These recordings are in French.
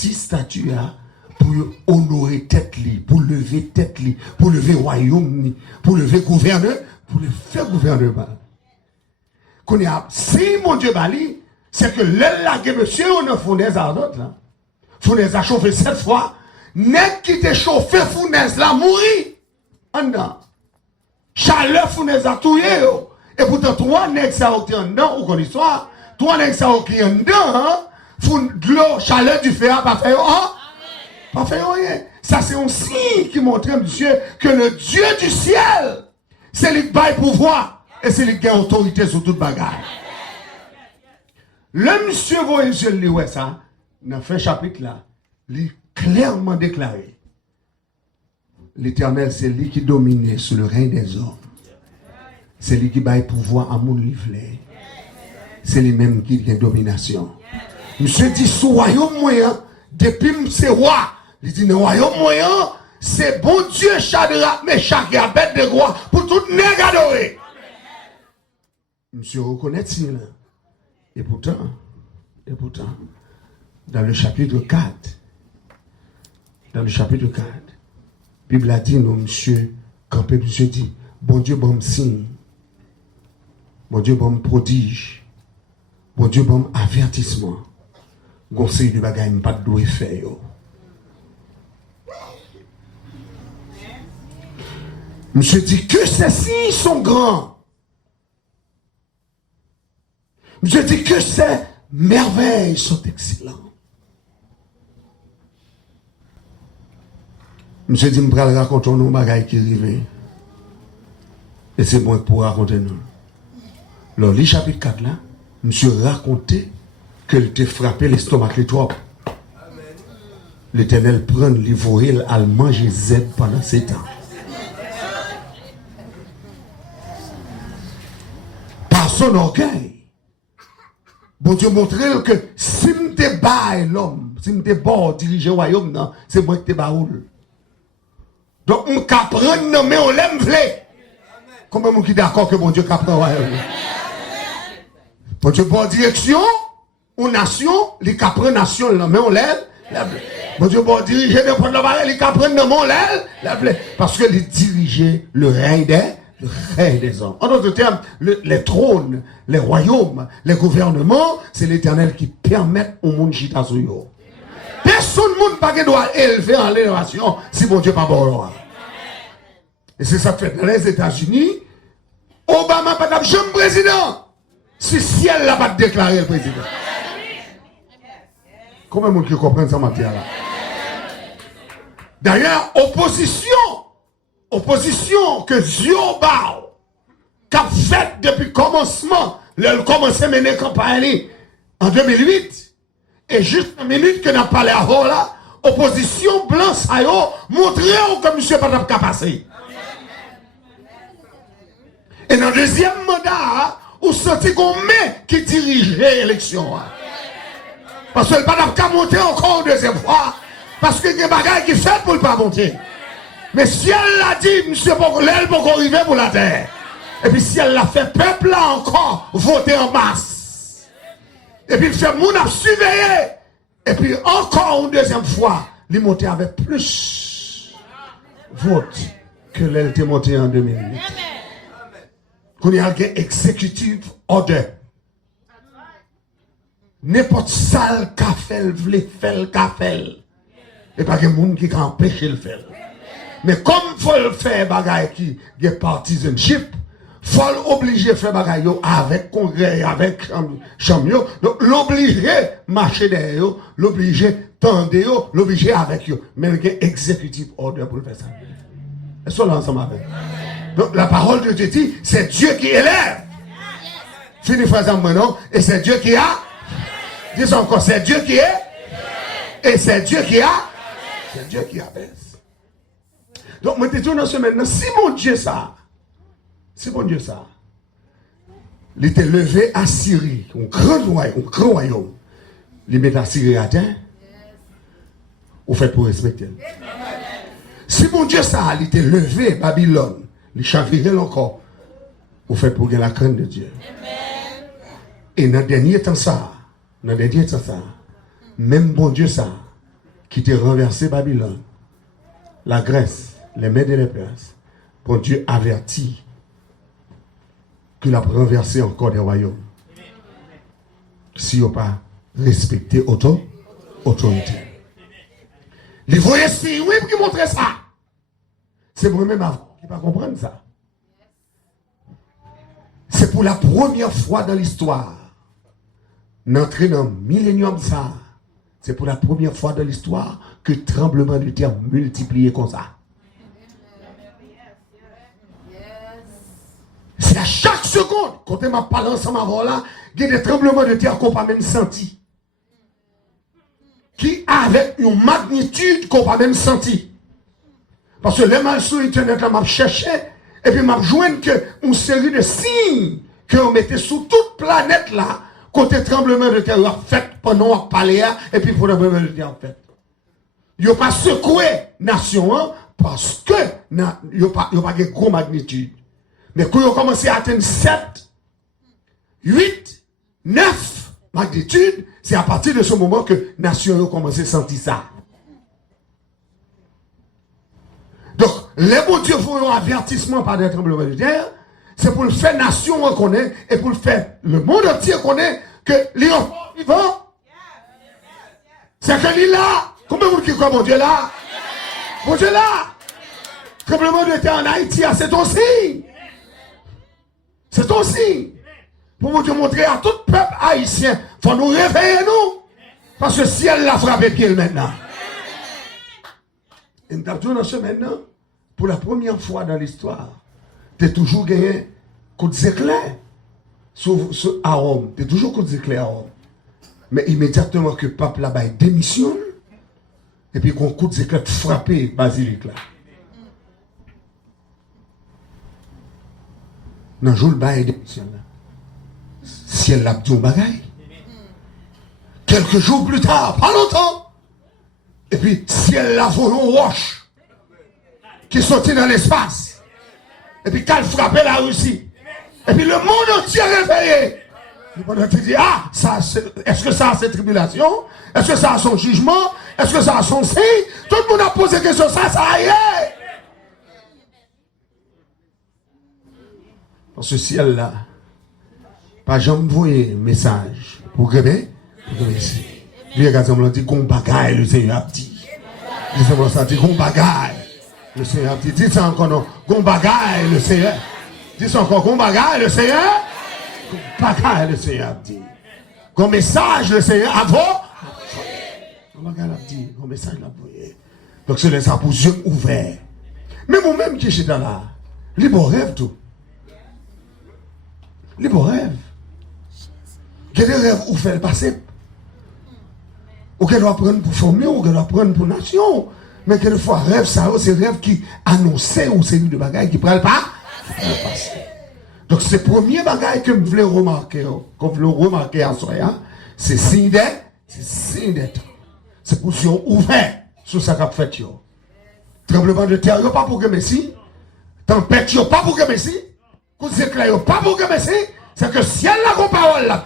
bâti statue pour honorer tête li, pour lever tête li, pour lever royaume li, pour lever gouverneur, pour le faire gouvernement. Qu'on y a, si mon Dieu bali, c'est que là, monsieur, on a fournaise à d'autres là. Fournaise a chauffé 7 fois. Net qui te chauffé fournaise là, mourit. En dedans. Chaleur fournaise a touillé. Et pourtant, 3 nègres ça qui en dedans, ou qu'on histoire, 3 nègres ça qui en dedans, de l'eau, chaleur du feu, pas fait rien. Pas fait rien. Ça, c'est un signe qui montre, monsieur, que le Dieu du ciel, c'est lui qui baille pouvoir, et c'est lui qui a autorité sur toute bagarre. Le monsieur voyez, je lis, ouais, ça, dans ce chapitre là, il est clairement déclaré. L'Éternel, c'est lui qui domine sur le règne des hommes. C'est lui qui baille pouvoir à mon livret. C'est lui-même qui a domination. Monsieur dit, sous royaume moyen, depuis c'est roi, il dit, le royaume moyen, c'est bon Dieu, Shadrach, Meshach et Abednego, pour tout nègre adoré. Monsieur reconnaît ça. Et pourtant, dans le chapitre 4, la Bible a dit, non, monsieur, quand monsieur dit, bon Dieu, bon signe, bon Dieu, bon prodige, bon Dieu, bon avertissement, conseil du bagage, pas de doigt faire. Monsieur dit que ces signes sont grands. Monsieur dit que ces merveilles sont excellentes. Monsieur dit, je vais raconter nos bagailles qui arrivent. Et c'est bon pour raconter nous. Alors, le chapitre 4 là, monsieur racontait qu'il t'a frappé l'estomac les trop. L'Éternel prend l'ivoire à manger Z pendant 7 ans. Par son orgueil, bon Dieu montrait que si je te bats l'homme, si je te bats diriger le royaume, c'est moi qui te bats. Donc, on peut prendre, mais on l'aime v'lé. Combien de gens qui d'accord que bon Dieu prend le royaume? Bon Dieu, bonne direction, aux nations, les qui prennent nation, mais on l'aime. Bon Dieu, bon diriger n'importe le baril, les qui prennent, mais on l'aime. Parce que les diriger le règne des hommes. En d'autres termes, les trônes, les royaumes, les gouvernements, c'est l'Éternel qui permet au monde chita sur eux. Personne ne doit élever en l'élévation si mon Dieu n'est pas bon. Et c'est ça que fait dans les États-Unis. Obama n'a pas de jeune président. Si ciel n'a pas déclaré le président. Combien de monde qui comprennent ça matière là? D'ailleurs, opposition que Dieu qu'a fait depuis le commencement, le commencé à mener campagne en 2008, et juste une minute que nous avons parlé avant là, opposition blanc, ça y est, montré que monsieur pas de passer. Et dans le deuxième mandat, vous sentez qu'on met qui dirigeait l'élection. Parce que le pas de monter encore une deuxième fois, parce qu'il y a des bagages qui fait pour ne pas monter. Mais si elle l'a dit, monsieur, l'aile pour arriver pour la terre. Et puis si elle l'a fait, peuple là encore voter en masse. Et puis il fait moun a surveillé. Et puis encore une deuxième fois, il monter avec plus vote que l'aile était montée en 2008. Qu'on y a un exécutif order. N'importe salle qu'a fait, vle fait le café. Et pas de monde qui a empêché le faire. Mais comme il faut le faire bagaille qui est partisanship, il faut l'obliger à faire bagaille avec congrès, avec chambre, donc l'obliger marcher derrière, l'obliger tendre, l'obliger avec eux. Mais il y a un exécutif order pour le faire ça. Est-ce que l'ensemble avec? Donc la parole de Dieu dit, c'est Dieu qui élève. Fini phrase maintenant, et c'est Dieu qui a. Dis encore, c'est Dieu qui est. Et c'est Dieu qui a. C'est Dieu qui abaisse. Donc, moi, je te dis dans ce maintenant, si mon Dieu ça, il était levé à Syrie, un grand royaume, il met à Syrie à terre, ou fait pour respecter. Si mon Dieu ça, il était levé Babylone, il chavirait encore, ou fait pour gagner la crainte de Dieu. Et dans le dernier temps ça, même bon Dieu ça, qui t'a renversé Babylone, la Grèce, les Mèdes et les Perses, bon Dieu avertit qu'il a renversé encore des royaumes. Si on pas respecté autorité. Les voyez si oui qui montrer ça. C'est moi-même avant qui ne pas comprendre ça. C'est pour la première fois dans l'histoire, d'entrer dans le millénium ça, c'est pour la première fois dans l'histoire que le tremblement de terre multiplié comme ça. C'est à chaque seconde, quand on m'a parlé ensemble avant là, il y a des tremblements de terre qu'on n'a pas même senti. Qui avaient une magnitude qu'on n'a pas même senti. Parce que les mal sur Internet, m'a cherché, et puis m'a joint que une série de signes qu'on mettait sur toute planète là, côté tremblement de terre a fait pendant qu'on parlait, et puis pour le tremblement de terre fait. Il n'y a pas secoué nation hein, parce que il n'y a pas de gros magnitude. Mais quand ils ont commencé à atteindre 7, 8, 9 magnitudes, c'est à partir de ce moment que les nations ont commencé à sentir ça. Donc, les bons dieux font un avertissement par des tremblements de terre, c'est pour le faire nation reconnaître et pour le faire le monde entier reconnaître que les enfants vivants, c'est que l'île là, combien de monde qui croit mon Dieu là? Mon Dieu là! Tremblement de terre en Haïti, c'est ton signe. C'est ton signe. Pour vous montrer à tout peuple haïtien, il faut nous réveiller nous. Parce que si elle l'a frappé pied maintenant. Et nous avons dans ce maintenant, pour la première fois dans l'histoire, tu as toujours gagné coup d'éclair à Rome. Tu as toujours coup d'éclair à Rome. Mais immédiatement que le peuple là-bas démissionne, et puis qu'on coup d'éclair frappé basilique là. Dans le jour le bail démissionne là. Si elle l'a dit au bagaille. Quelques jours plus tard, pas longtemps. Et puis, si elle l'a volé au roche, qui sortit dans l'espace. Et puis, qu'elle frappait la Russie. Et puis, le monde entier réveillé. Le monde entier dit, ah, est-ce que ça a ses tribulations? Est-ce que ça a son jugement? Est-ce que ça a son signe? Tout le monde a posé question, ça y est. Dans ce ciel-là, pas jamais envoyer message pour Grébé. Lui, regardez, dit qu'on bagaille, le Seigneur a dit. Il dit qu'on bagaille, le Seigneur a dit. Dis ça encore, non. Qu'on bagaille, le Seigneur. Dis ça encore, qu'on bagaille, le Seigneur. Qu'on bagaille, le Seigneur a dit. Qu'on message, le Seigneur a dit. Qu'on bagaille, a dit. Qu'on message, l'a envoyé. Donc, c'est les pour yeux ouverts. Mais moi-même qui suis dans là, les beaux rêves, tout. Les beaux rêves. Quel est le rêve où fait le passé? Ou qu'elle doit prendre pour former, ou qu'elle doit prendre pour nation. Mais quelquefois, rêve, ça, c'est rêve qui annonçait une série de bagailles qui ne prennent pas le passé. Donc, c'est le premier bagaille que je voulais remarquer, à soi, c'est signe des temps. C'est pour qu'on ouvert sur ça qu'a fait. Tremblement de terre, pas pour que Messi. Tempête, pas pour que Messi. Coup d'éclair, pas pour que Messi. C'est que ciel la qu'on parole là.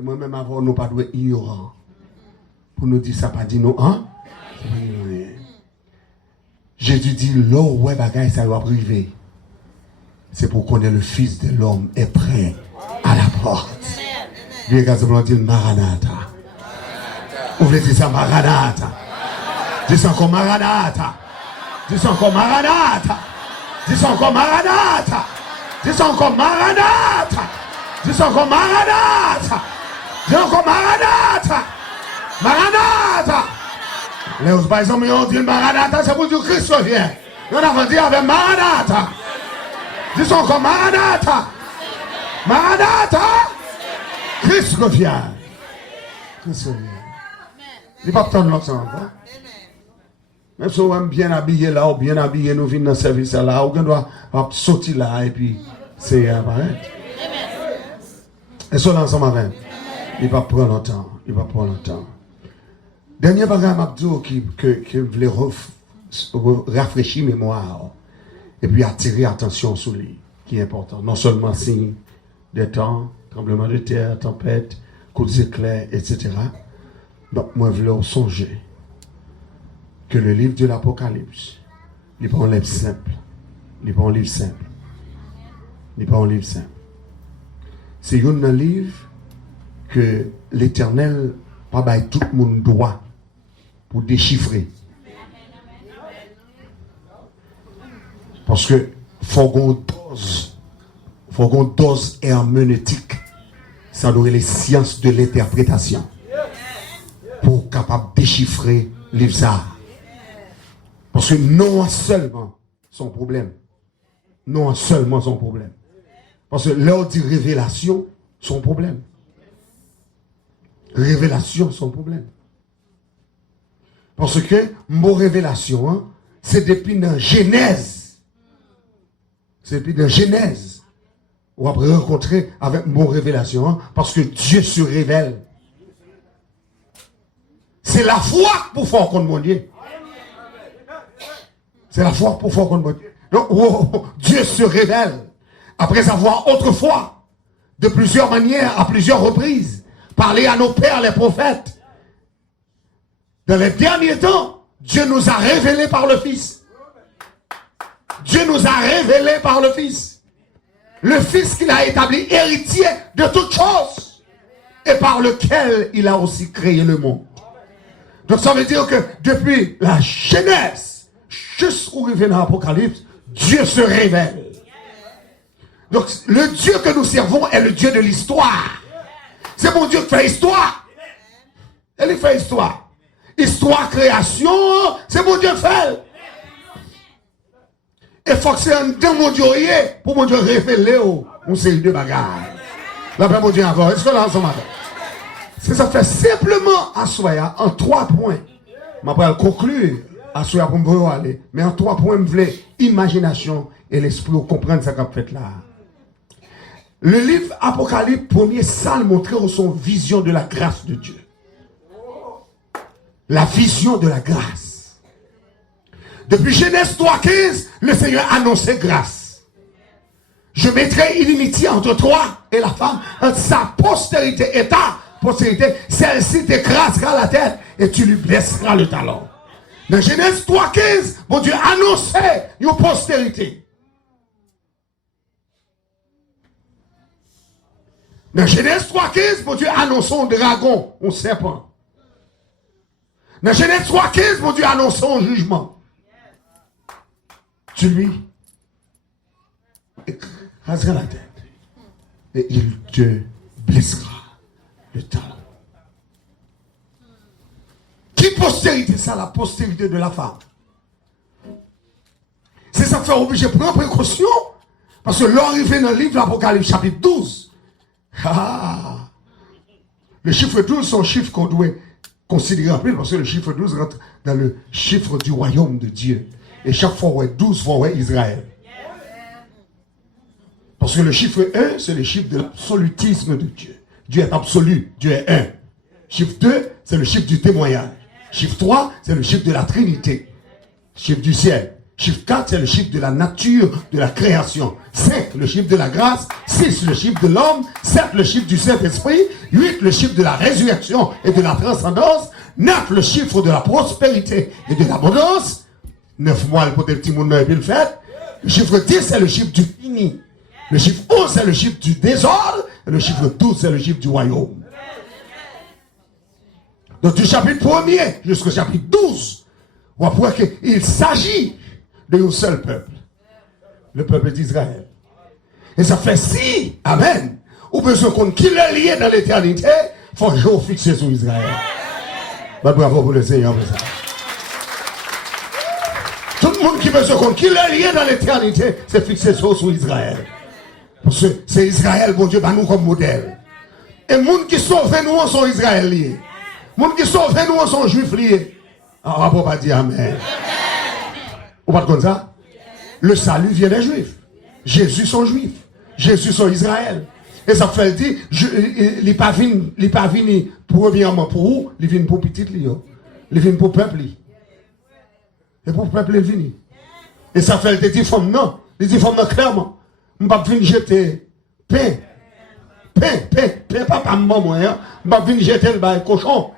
Moi-même avant, nous pas doué ignorant. Pour nous dire ça, pas dit non, hein? Jésus dit, l'eau, ouais, bagaille, ça doit priver. C'est pour qu'on ait le Fils de l'homme est prêt à la porte. Lui, quand dit Maranatha. Ouvrez dit ça, Maranatha. Dis encore Maranatha. Dis encore Maranatha. Dis encore Maranatha. Dis encore Maranatha. Dis encore Maranatha. Dis encore Maranatha. Maranatha. Les par exemple, on dit Maranatha, c'est pour dire Christ revient. On a dit avec Maranatha. Dis encore Maranatha. Maranatha. Christ revient. Christ revient. Il n'y a pas de temps de l'ensemble. Même si on est bien habillé là, ou bien habillé, nous venons dans le service là, ou on doit sortir là, et puis c'est apparaître. Et ça l'ensemble avec. Il va prendre longtemps. Il va prendre longtemps. Dernier bagage Mabdou qui voulait rafraîchir mémoire et puis attirer attention sur lui, qui est important. Non seulement signe des temps, tremblement de terre, tempête, coups d'éclair, etc. Donc, moi, je voulais songer que le livre de l'Apocalypse, il n'est pas un livre simple. Il n'est pas un livre simple. Il n'est pas un livre simple. C'est un livre que l'Éternel pas bail tout le monde droit pour déchiffrer. Parce que faut qu'on dose herméneutique. Ça doit être les sciences de l'interprétation pour capable déchiffrer le livre ça. Parce que non seulement son problème. Non seulement son problème. Parce que l'heure dit révélation, son problème. Révélation, son problème. Parce que mot révélation, hein, c'est depuis la Genèse. C'est depuis la Genèse. On va rencontrer avec mot révélation, hein, parce que Dieu se révèle. C'est la foi pour faire contre mon Dieu. C'est la foi pour faire contre mon Dieu. Donc, Dieu se révèle. Après avoir autrefois, de plusieurs manières, à plusieurs reprises, parlé à nos pères, les prophètes. Dans les derniers temps, Dieu nous a révélé par le Fils. Dieu nous a révélé par le Fils. Le Fils qu'il a établi héritier de toutes choses. Et par lequel il a aussi créé le monde. Donc ça veut dire que depuis la Genèse, jusqu'au arrivé dans l'Apocalypse, Dieu se révèle. Donc le Dieu que nous servons est le Dieu de l'histoire. C'est mon Dieu qui fait histoire. Elle fait histoire. Histoire, création, c'est mon Dieu qui fait. Et il faut que c'est un temps mon Dieu pour mon Dieu révéler une série de bagages. La paix mon Dieu encore. Est-ce que là, ce matin? C'est ça fait simplement à soi, en 3 points. Je vais conclure à soi pour me aller. Mais en 3 points, je voulais imagination et l'esprit pour comprendre ce qu'on a fait là. Le livre Apocalypse, premier salle montrait son vision de la grâce de Dieu. La vision de la grâce. Depuis Genèse 3,15, le Seigneur annonçait grâce. Je mettrai inimitié entre toi et la femme, entre sa postérité et ta postérité. Celle-ci t'écrasera la tête et tu lui blesseras le talon. Dans Genèse 3,15, mon Dieu annonçait une postérité. Dans Genèse 3,15, mon Dieu annonçait un dragon, un serpent. Dans Genèse 3,15, mon Dieu annonçait un jugement. Tu lui écraseras la tête et il te blessera le talon. Qui postérité ça? La postérité de la femme. C'est ça qui fait obligé de prendre précaution. Parce que l'arrivée dans le livre de l'Apocalypse chapitre 12. Le chiffre 12, c'est un chiffre qu'on doit considérer en plus, parce que le chiffre 12 rentre dans le chiffre du royaume de Dieu. Et chaque fois, ouais, 12 fois, ouais, Israël. Parce que le chiffre 1, c'est le chiffre de l'absolutisme de Dieu. Dieu est absolu, Dieu est un. Chiffre 2, c'est le chiffre du témoignage. Chiffre 3, c'est le chiffre de la Trinité. Chiffre du ciel. Chiffre 4, c'est le chiffre de la nature, de la création. 5, le chiffre de la grâce. 6, le chiffre de l'homme. 7, le chiffre du Saint-Esprit. 8, le chiffre de la résurrection et de la transcendance. 9, le chiffre de la prospérité et de l'abondance. 9 mois pour des petits monde et puis le fait. Le chiffre 10, c'est le chiffre du fini. Le chiffre 11, c'est le chiffre du désordre. Et le chiffre 12, c'est le chiffre du royaume. Donc du chapitre 1er jusqu'au chapitre 12, on va voir qu'il s'agit d'un seul peuple. Le peuple d'Israël. Et ça fait si, amen, ou besoin qu'on qui le lié dans l'éternité, il faut que je fixe sur Israël. Ben, bravo pour le Seigneur. Tout le monde qui veut se compte qui le lié dans l'éternité, c'est fixé sur Israël. Parce que c'est Israël, bon Dieu, nous comme modèle. Et les gens qui sauvent nous sont Israël liés. Les gens qui sauvent nous sont juifs liés. On ne va pas dire amen. Vous pas comme ça? Le salut vient des juifs. Jésus sont juifs. Jésus sont Israël. Et ça fait dire, il n'est pas venu premièrement pour vous, il vient pour petit Lio. Il vient pour peuple. Et pour peuple, il vient. Et ça fait dire, femme non. Il dit, femme non, clairement. Je ne vais pas venir jeter pain, papa, maman, je ne vais pas venir jeter le cochon.